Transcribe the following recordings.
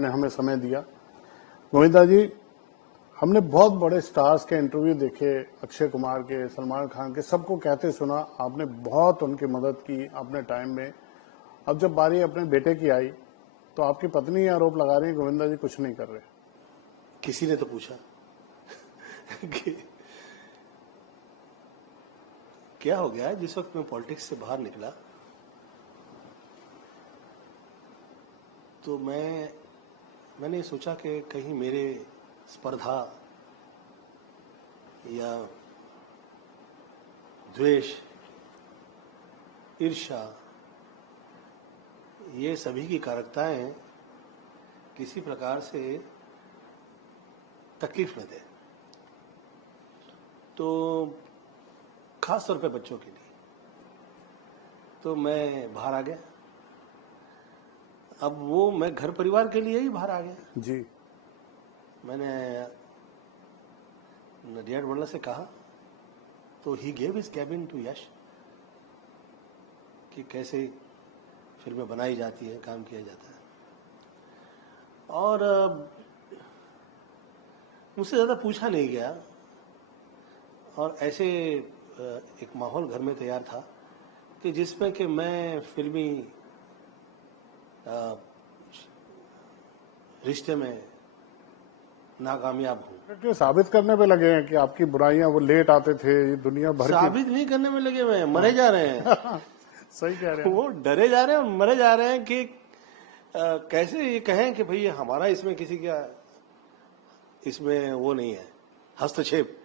आपने हमें समय दिया। गोविंदा जी, हमने बहुत बड़े स्टार्स के इंटरव्यू देखे, अक्षय कुमार के, सलमान खान के, सबको कहते सुना, आपने बहुत उनकी मदद की अपने टाइम में। अब जब बारी अपने बेटे की आई तो आपकी पत्नी आरोप लगा रही है गोविंदा जी कुछ नहीं कर रहे। किसी ने तो पूछा कि क्या हो गया। जिस वक्त मैं पॉलिटिक्स से बाहर निकला तो मैंने सोचा कि कहीं मेरे स्पर्धा या द्वेष, ईर्ष्या, ये सभी की कारकताएं किसी प्रकार से तकलीफ न दे, तो खास तौर पे बच्चों के लिए तो मैं बाहर आ गया। अब वो मैं घर परिवार के लिए ही बाहर आ गया जी। मैंने नडियाड वर्ला से कहा तो he gave his cabin to Yash कि कैसे फिल्में बनाई जाती है, काम किया जाता है। और मुझसे ज़्यादा पूछा नहीं गया और ऐसे एक माहौल घर में तैयार था कि जिसमें कि मैं फिल्मी रिश्ते में नाकामयाब हूँ। क्यों साबित करने पे लगे हैं कि आपकी बुराइयां, वो लेट आते थे, ये दुनिया भर साबित नहीं करने में लगे हुए हैं, मरे जा रहे हैं। सही कह रहे हैं। वो डरे जा रहे हैं और मरे जा रहे हैं कि कैसे ये कहें कि भाई हमारा इसमें किसी का इसमें वो नहीं है हस्तक्षेप।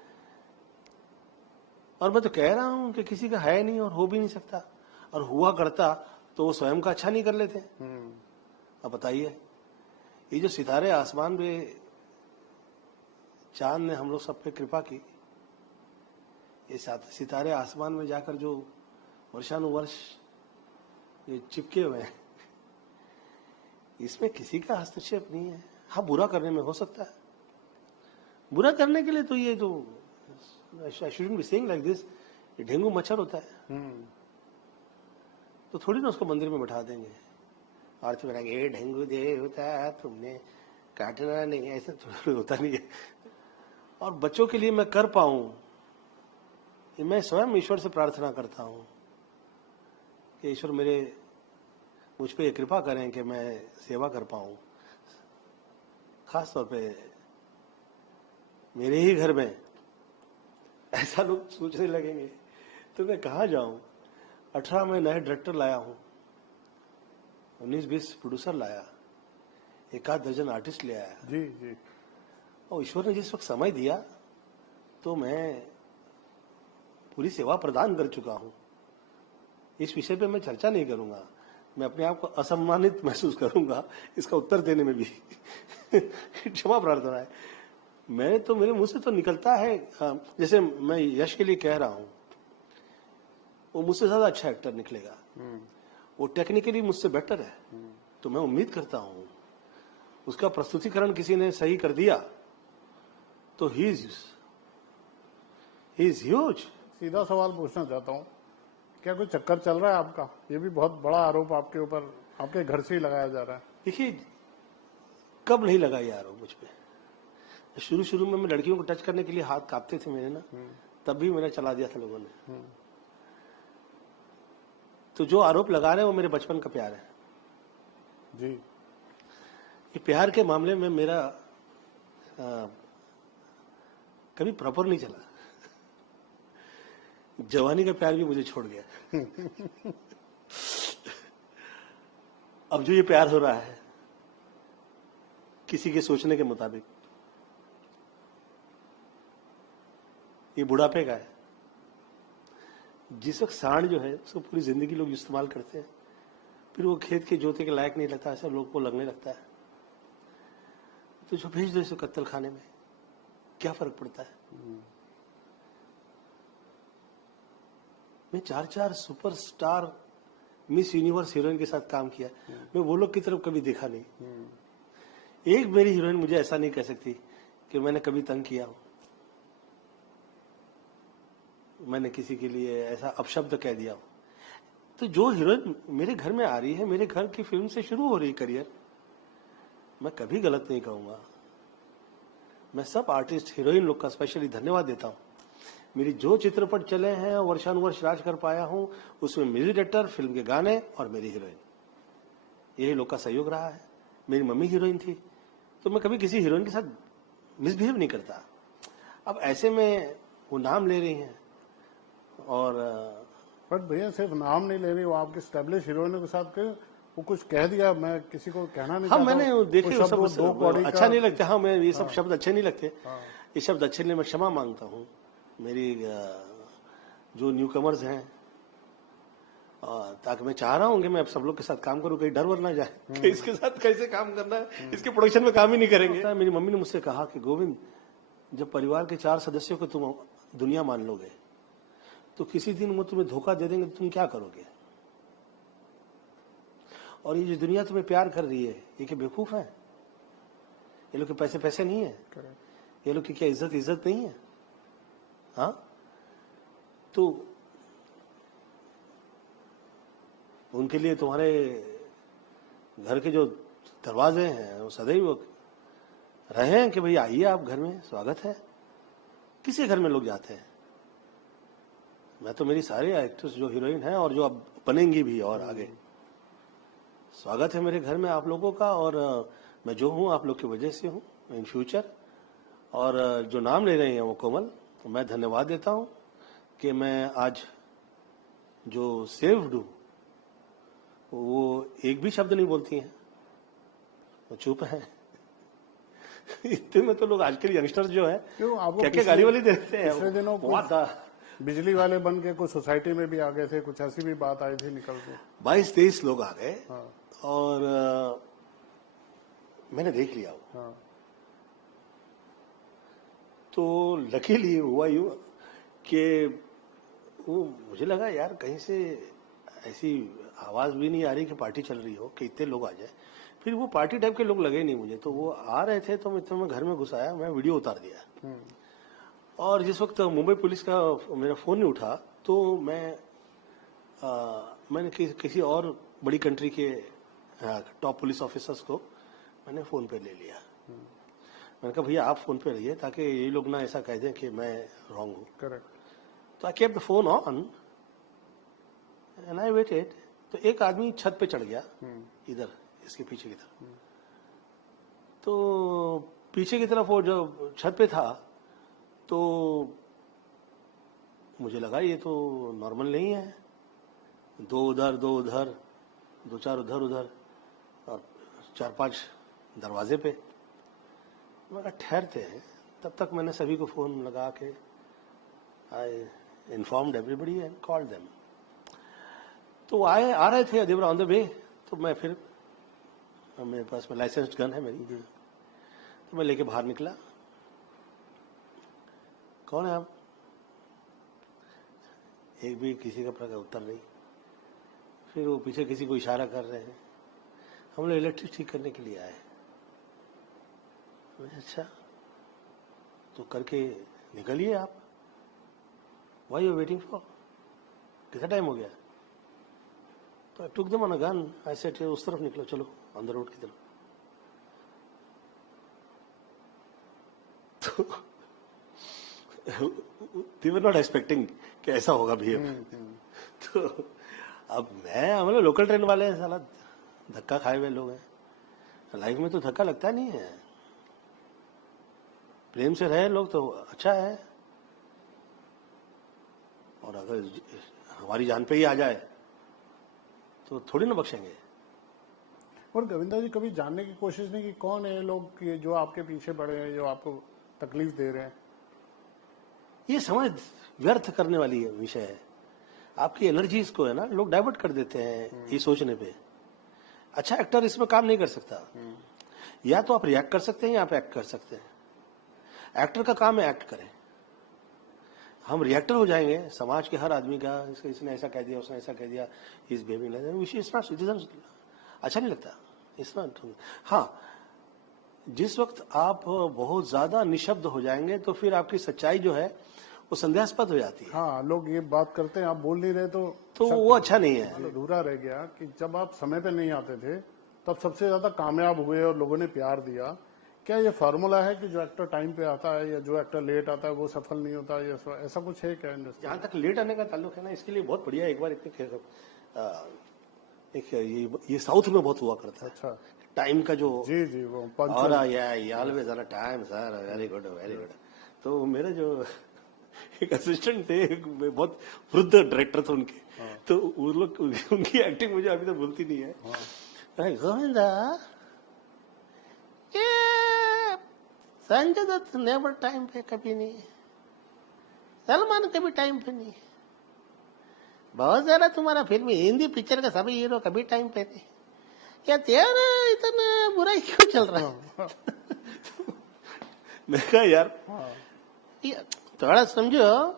और मैं तो कह रहा हूं कि किसी का है नहीं और हो भी नहीं सकता, और हुआ करता तो वो स्वयं का अच्छा नहीं कर लेते। अब बताइए, ये जो सितारे आसमान पे, चांद ने हम लोग सब पे कृपा की, ये सितारे आसमान में जाकर जो वर्षानुवर्ष ये चिपके हुए हैं, इसमें किसी का हस्तक्षेप नहीं है। हाँ, बुरा करने में हो सकता है। बुरा करने के लिए तो ये जो I shouldn't be saying like this, ये डेंगू मच्छर होता है तो थोड़ी ना उसको मंदिर में बैठा देंगे, आरती बनाएंगे, ये डेंगू दे होता है तुमने काटना नहीं, ऐसा थोड़ा होता नहीं है। और बच्चों के लिए मैं कर पाऊं, मैं स्वयं ईश्वर से प्रार्थना करता हूं कि ईश्वर मुझ पे कृपा करें कि मैं सेवा कर पाऊं। खास तौर पे मेरे ही घर में ऐसा लोग सोचने लगेंगे तो मैं कहाँ जाऊं। 18 में नए डायरेक्टर लाया हूं, 19-20 प्रोड्यूसर लाया, 1-8 दर्जन आर्टिस्ट ले आया। जी जी। और ईश्वर ने जिस वक्त समय दिया तो मैं पूरी सेवा प्रदान कर चुका हूं। इस विषय पे मैं चर्चा नहीं करूंगा, मैं अपने आप को असम्मानित महसूस करूंगा इसका उत्तर देने में भी क्षमा प्रार्थना है। मैं तो, मेरे मुंह से तो निकलता है, जैसे मैं यश के लिए कह रहा हूं, वो मुझसे ज्यादा अच्छा एक्टर निकलेगा, वो टेक्निकली मुझसे बेटर है, तो मैं उम्मीद करता हूं उसका प्रस्तुतिकरण किसी ने सही कर दिया तो ही इज ह्यूज। सीधा सवाल पूछना चाहता हूँ, क्या कोई चक्कर चल रहा है आपका? ये भी बहुत बड़ा आरोप आपके ऊपर, आपके घर से ही लगाया जा रहा है। देखिए, कब नहीं लगा ये आरोप मुझ पे। शुरू में मैं लड़कियों को टच करने के लिए हाथ कांपते थे मेरे ना, तब भी मैंने चला दिया था लोगों ने। तो जो आरोप लगा रहे हैं वो मेरे बचपन का प्यार है जी। ये प्यार के मामले में मेरा कभी प्रॉपर नहीं चला। जवानी का प्यार भी मुझे छोड़ गया। अब जो ये प्यार हो रहा है किसी के सोचने के मुताबिक, ये बुढ़ापे का है। जिस वक्त सांड जो है उसको पूरी जिंदगी लोग इस्तेमाल करते हैं, फिर वो खेत के जोते के लायक नहीं लगता, ऐसा लोग को लगने लगता है, तो जो भेज दो इसे कत्ल खाने में, क्या फर्क पड़ता है। मैं 4 सुपरस्टार मिस यूनिवर्स हीरोइन के साथ काम किया, मैं वो लोग की तरफ कभी देखा नहीं। एक मेरी हीरोइन मुझे ऐसा नहीं कह सकती कि मैंने कभी तंग किया हो, मैंने किसी के लिए ऐसा अपशब्द कह दिया हो। तो जो हीरोइन मेरे घर में आ रही है, मेरे घर की फिल्म से शुरू हो रही करियर, मैं कभी गलत नहीं कहूंगा। मैं सब आर्टिस्ट हीरोइन लोग का स्पेशली धन्यवाद देता हूँ। मेरी जो चित्रपट चले हैं वर्षानुवर्ष राज कर पाया हूँ, उसमें म्यूजिक डायरेक्टर, फिल्म के गाने और मेरी हीरोइन, यही लोग का सहयोग रहा है। मेरी मम्मी हीरोइन थी, तो मैं कभी किसी हीरोइन के साथ मिसबिहेव नहीं करता। अब ऐसे में वो नाम ले रही हैं और बट भैया सिर्फ नाम नहीं ले रही, वो आपके स्टैब्लिश हीरोइनों के साथ के वो कुछ कह दिया, मैं किसी को कहना नहीं हाँ, चाहता मैंने हूं। देखे वो वो शब्द दो कौड़ी अच्छा का- नहीं लगते। हाँ, मैं ये सब शब्द अच्छे नहीं लगते। हाँ। ये शब्द अच्छे नहीं, मैं क्षमा मांगता हूँ। मेरी जो न्यू कमर्स हैं, ताकि मैं चाह रहा हूँ कि मैं अब सब लोग के साथ काम करूँ, कहीं डर वर ना जाए कि इसके साथ कैसे काम करना है, इसके प्रोडक्शन में काम ही नहीं करेंगे। मेरी मम्मी ने मुझसे कहा कि गोविंद, जब परिवार के 4 सदस्यों को तुम दुनिया मान लोगे तो किसी दिन वो तुम्हें धोखा दे देंगे तो तुम क्या करोगे? और ये जो दुनिया तुम्हें प्यार कर रही है, ये क्या बेवकूफ है? ये लोग के पैसे पैसे नहीं है, ये लोग की क्या इज्जत इज्जत नहीं है? हाँ, तो उनके लिए तुम्हारे घर के जो दरवाजे हैं वो सदैव रहे हैं कि भाई आइए, आप घर में स्वागत है। किसी घर में लोग जाते हैं। मैं तो मेरी सारे एक्ट्रेस जो हीरोइन हैं और जो अब बनेंगी भी और आगे, स्वागत है मेरे घर में आप लोगों का। और मैं जो हूं आप लोग की वजह से हूं इन फ्यूचर। और जो नाम ले रहे हैं वो कोमल, तो मैं धन्यवाद देता हूं कि मैं आज जो सेव्ड हूं, वो एक भी शब्द नहीं बोलती हैं, वो चुप हैं। इतने में तो लोग आजकल यंगस्टर्स जो है क्यों आपको क्या क्या गाली वाली देते हैं। पिछले दिनों बहुत बिजली वाले बन के कुछ सोसाइटी में भी आ गए थे, कुछ ऐसी भी बात आई थी निकल के। 22-23 लोग आ गए। हाँ। और मैंने देख लिया वो। हाँ। तो लकीली हुआ यूं कि वो मुझे लगा यार कहीं से ऐसी आवाज भी नहीं आ रही कि पार्टी चल रही हो कि इतने लोग आ जाए। फिर वो पार्टी टाइप के लोग लगे नहीं मुझे, तो वो आ रहे थे तो मैं घर में घुस आया, मैं वीडियो उतार दिया। और जिस वक्त मुंबई पुलिस का मेरा फोन नहीं उठा तो मैंने किसी और बड़ी कंट्री के टॉप पुलिस ऑफिसर्स को मैंने फोन पे ले लिया। मैंने कहा भैया आप फोन पे रहिए ताकि ये लोग ना ऐसा कह दें कि मैं रॉन्ग हूँ। करेक्ट। तो I kept the phone on and I waited. तो एक आदमी छत पे चढ़ गया, इधर इसके पीछे की तरफ। तो पीछे की तरफ वो जो छत पे था, तो मुझे लगा ये तो नॉर्मल नहीं है, 2 उधर 2 उधर, 2-4 उधर उधर और 4-5 दरवाजे पे। मैं ठहरते हैं। तब तक मैंने सभी को फोन लगा के I informed everybody and called them. तो आ रहे थे, दे वर ऑन द वे। तो मैं फिर मेरे पास में लाइसेंस्ड गन है मेरी, तो मैं लेके बाहर निकला। कौन है आप? एक भी किसी का प्रकार उत्तर नहीं। फिर वो पीछे किसी को इशारा कर रहे हैं, हम लोग इलेक्ट्रिक ठीक करने के लिए आए। अच्छा, तो करके निकलिए आप। Why you waiting for? कितना टाइम हो गया? तो I took them on a gun, I said उस तरफ निकलो, चलो ऑन द रोड की तरफ। तो they were not expecting कि ऐसा होगा भी। तो अब हम लोग लोकल ट्रेन वाले हैं, साला धक्का खाए हुए लोग हैं। लाइफ में तो धक्का लगता नहीं है, प्रेम से रहे लोग तो अच्छा है। और अगर हमारी जान पे ही आ जाए तो थोड़ी ना बख्शेंगे। और गोविंदा जी कभी जानने की कोशिश नहीं की कौन है ये लोग ये जो आपके पीछे पड़े हैं, जो आपको तकलीफ दे रहे हैं? ये समझ व्यर्थ करने वाली विषय है। आपकी एनर्जीज को है ना लोग डाइवर्ट कर देते हैं ये सोचने पे। अच्छा एक्टर इसमें काम नहीं कर सकता। या तो आप रिएक्ट कर सकते हैं या आप एक्ट कर सकते हैं। एक्टर का काम है एक्ट करें। हम रिएक्टर हो जाएंगे समाज के हर आदमी का, इसने ऐसा कह दिया, उसने ऐसा कह दिया, इस बिहेविंग अच्छा नहीं लगता इसमें। हाँ, जिस वक्त आप बहुत ज्यादा निशब्द हो जाएंगे तो फिर आपकी सच्चाई जो है वो संदेहास्पद हो जाती है। हाँ, लोग ये बात करते हैं, आप बोल नहीं रहे तो वो अच्छा नहीं है। अधूरा रह गया कि जब आप समय पे नहीं आते थे तब सबसे ज्यादा कामयाब हुए और लोगों ने प्यार दिया। क्या ये फार्मूला है कि जो एक्टर टाइम पे आता है या जो एक्टर लेट आता है वो सफल नहीं होता, या ऐसा कुछ है क्या इंडस्ट्री? जहां तक लेट आने का ताल्लुक है ना, इसके लिए बहुत बढ़िया एक बार एक ये साउथ में बहुत हुआ करता है। अच्छा। टाइम का जो जी जी, वो और always on time sir, very good very good. तो मेरे जो एक असिस्टेंट थे, बहुत वृद्ध डायरेक्टर थे उनके, तो वो लोग उनकी एक्टिंग मुझे अभी तक भूलती नहीं है। अरे गोविंदा, ये संजय दत्त नेवर टाइम पे कभी नहीं, सलमान कभी टाइम पे नहीं, बहुत ज्यादा तुम्हारा फिल्म हिंदी पिक्चर का सभी हीरो कभी टाइम पे नहीं, क्या तेरा इतना बुरा क्यों चल रहा है? मैं कहा यार, ये थोड़ा समझो,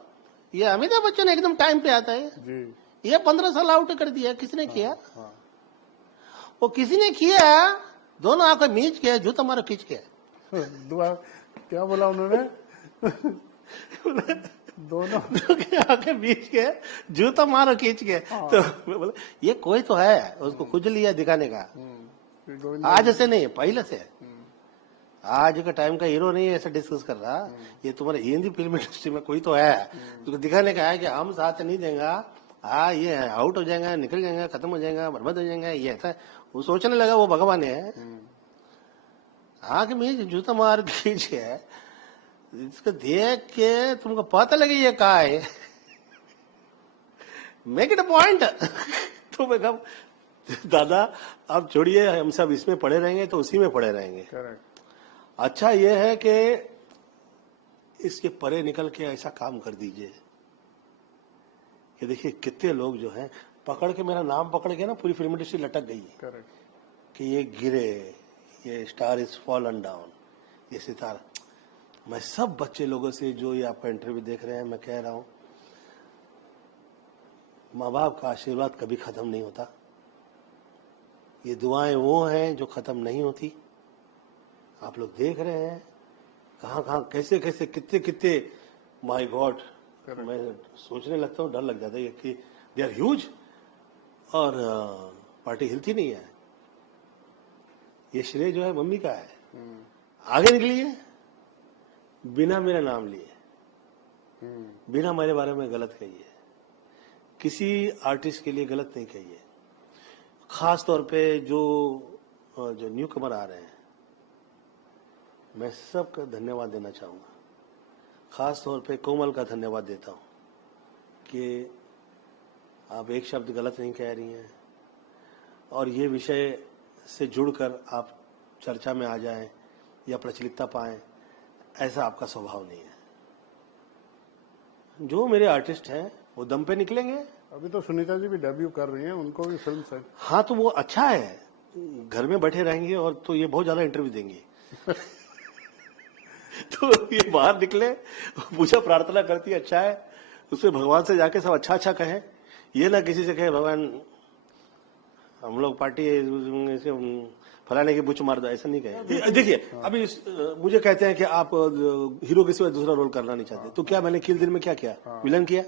ये अमिताभ बच्चन एकदम टाइम पे आता है जी। ये 15 साल आउट कर दिया, किसने किया? वो किसी ने किया, दोनों आंखें मीच के जूता मारो खींच के। दुआ क्या बोला उन्होंने? दोनों आंखें मीच के जूता मारो खींच के। तो मैं बोला ये कोई तो है, उसको खुद लिया दिखाने का। आज से नहीं, पहले से। आज का टाइम का हीरो नहीं ऐसा डिस्कस कर रहा, ये तुम्हारे हिंदी फिल्म इंडस्ट्री में कोई तो है जो दिखाने का है कि हम साथ नहीं देंगे, हाँ ये आउट हो जाएगा, निकल जाएगा, खत्म हो जाएगा, बर्बाद हो जाएगा, ये ऐसा। वो सोचने लगा वो भगवान है। आंख में जूता मार खींच के, इसको देख के तुमको पता लगे ये कहा है, मेक इट अ पॉइंट। तो मैं कहा दादा आप छोड़िए, हम सब इसमें पड़े रहेंगे तो उसी में पड़े रहेंगे। करेक्ट। अच्छा ये है कि इसके परे निकल के ऐसा काम कर दीजिए कि देखिए कितने लोग जो हैं पकड़ के, मेरा नाम पकड़ के ना पूरी फिल्म इंडस्ट्री लटक गई है। करेक्ट। कि ये गिरे, ये स्टार इज फॉलन डाउन, ये सितारा। मैं सब बच्चे लोगों से जो ये आपका इंटरव्यू देख रहे हैं, मैं कह रहा हूं, माँ बाप का आशीर्वाद कभी खत्म नहीं होता। ये दुआएं वो हैं जो खत्म नहीं होती। आप लोग देख रहे हैं कहाँ कहाँ कैसे कैसे कितने कितने, माय गॉड, मैं सोचने लगता हूँ, डर लग जाता है कि दे आर ह्यूज और पार्टी हिलती नहीं है। ये श्रेय जो है मम्मी का है। आगे निकली है बिना मेरा नाम लिए, बिना मेरे बारे में गलत कही है, किसी आर्टिस्ट के लिए गलत नहीं कही है। खास तौर पे जो न्यू कमर आ रहे हैं, मैं सबका धन्यवाद देना चाहूंगा। खास तौर पे कोमल का धन्यवाद देता हूं कि आप एक शब्द गलत नहीं कह रही हैं और ये विषय से जुड़कर आप चर्चा में आ जाएं या प्रचलितता पाएं, ऐसा आपका स्वभाव नहीं है। जो मेरे आर्टिस्ट हैं वो दम पे निकलेंगे। अभी तो सुनीता जी भी डेब्यू कर रही हैं, उनको भी फिल्म से। हाँ तो वो अच्छा है, घर में बैठे रहेंगे और तो ये बहुत ज्यादा इंटरव्यू देंगे। तो ये बाहर निकले, पूजा प्रार्थना करती है, अच्छा है, उससे भगवान से जाके सब अच्छा अच्छा कहें। ये ना किसी से कहे भगवान हम लोग पार्टी फलाने की बुच मार दो, ऐसा नहीं कहे। देखिए अभी मुझे कहते हैं कि आप हीरो के सिवा दूसरा रोल करना नहीं चाहते, तो क्या मैंने किल दिल में क्या किया? विलन किया।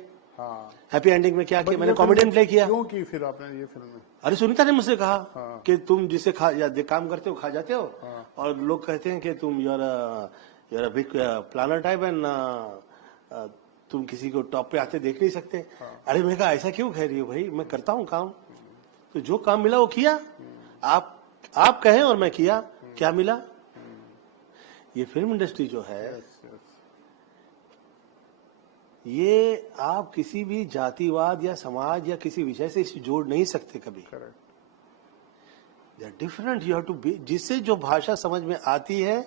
हैप्पी एंडिंग में क्या किया? मैंने कॉमेडियन प्ले किया। क्यों की फिर आपने ये फिल्म में? अरे सुनीता ने मुझसे कहा कि तुम जिसे काम करते हो खा जाते हो, और लोग कहते हैं कि तुम you're a big planner type and तुम किसी को टॉप पे आते देख नहीं सकते। अरे मैं कहा ऐसा क्यों कह रही हो भाई, मैं करता हूँ काम, तो जो काम मिला वो किया। आप कहें और मैं किया, क्या मिला? ये फिल्म इंडस्ट्री जो है, ये आप किसी भी जातिवाद या समाज या किसी विषय से इसे जोड़ नहीं सकते कभी। They are different, you have to be, जिससे जो भाषा समझ में आती है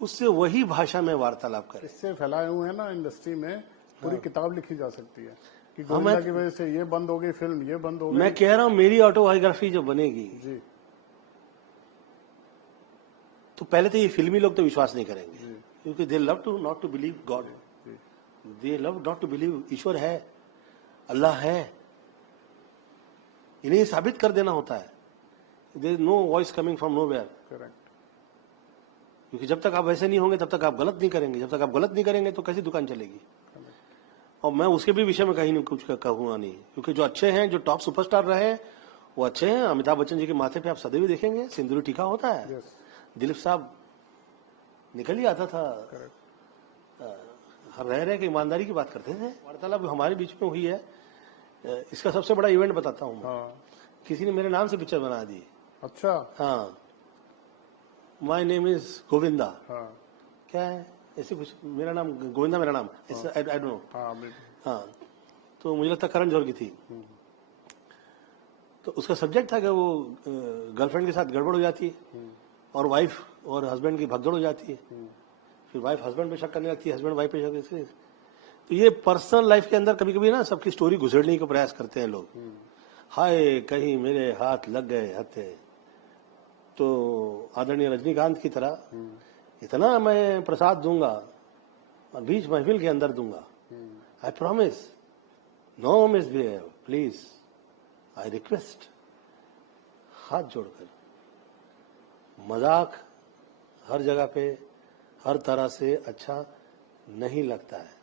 उससे वही भाषा में वार्तालाप करें। इससे फैलाए हुए हैं ना इंडस्ट्री में, पूरी किताब लिखी जा सकती है कि गोविंदा की वजह से ये बंद हो गई फिल्म, ये बंद हो गई। मैं कह रहा हूं मेरी ऑटोबायोग्राफी जो बनेगी जी, तो पहले तो ये फिल्मी लोग तो विश्वास नहीं करेंगे, क्योंकि they love to not to believe God, they love not to believe ईश्वर है, अल्लाह है। इन्हें साबित कर देना होता है। There is no voice coming from nowhere. Correct. क्योंकि जब तक आप वैसे नहीं होंगे तब तक आप गलत नहीं करेंगे, जब तक आप गलत नहीं करेंगे तो कैसी दुकान चलेगी। और मैं उसके भी विषय में कहीं नहीं कुछ कहूंगा नहीं, क्योंकि जो अच्छे हैं, जो टॉप सुपरस्टार रहे, वो अच्छे हैं। अमिताभ बच्चन जी के माथे पे आप सदैव देखेंगे सिंदूरी टीका होता है। Yes. दिलीप साहब निकल ही आता था, हर रह के ईमानदारी की बात करते थे। वार्तालाप हमारे बीच में हुई है। इसका सबसे बड़ा इवेंट बताता हूँ मैं। हाँ, किसी ने मेरे नाम से पिक्चर बना दी। अच्छा, हाँ, माई नेम इज गोविंदा। हाँ, क्या है ऐसे कुछ, मेरा नाम गोविंदा, मेरा नाम आई डोंट नो। हाँ, बिल्कुल, हाँ, तो मुझे लगता करण जौहर की थी। तो उसका सब्जेक्ट था कि वो गर्लफ्रेंड के साथ गड़बड़ हो जाती है और वाइफ और हस्बैंड की भगदड़ हो जाती है। फिर वाइफ हस्बैंड पे शक करने लगती है, हस्बैंड वाइफ पे शक करते हैं। तो ये पर्सनल लाइफ के अंदर कभी कभी ना सबकी स्टोरी घुसेड़ने का प्रयास करते हैं लोग। हाय कहीं मेरे हाथ लग गए हथे, तो आदरणीय रजनीकांत की तरह इतना मैं प्रसाद दूंगा और बीच महफिल के अंदर दूंगा, I promise, no misbehave please, I request. हाथ जोड़कर मजाक हर जगह पे हर तरह से अच्छा नहीं लगता है।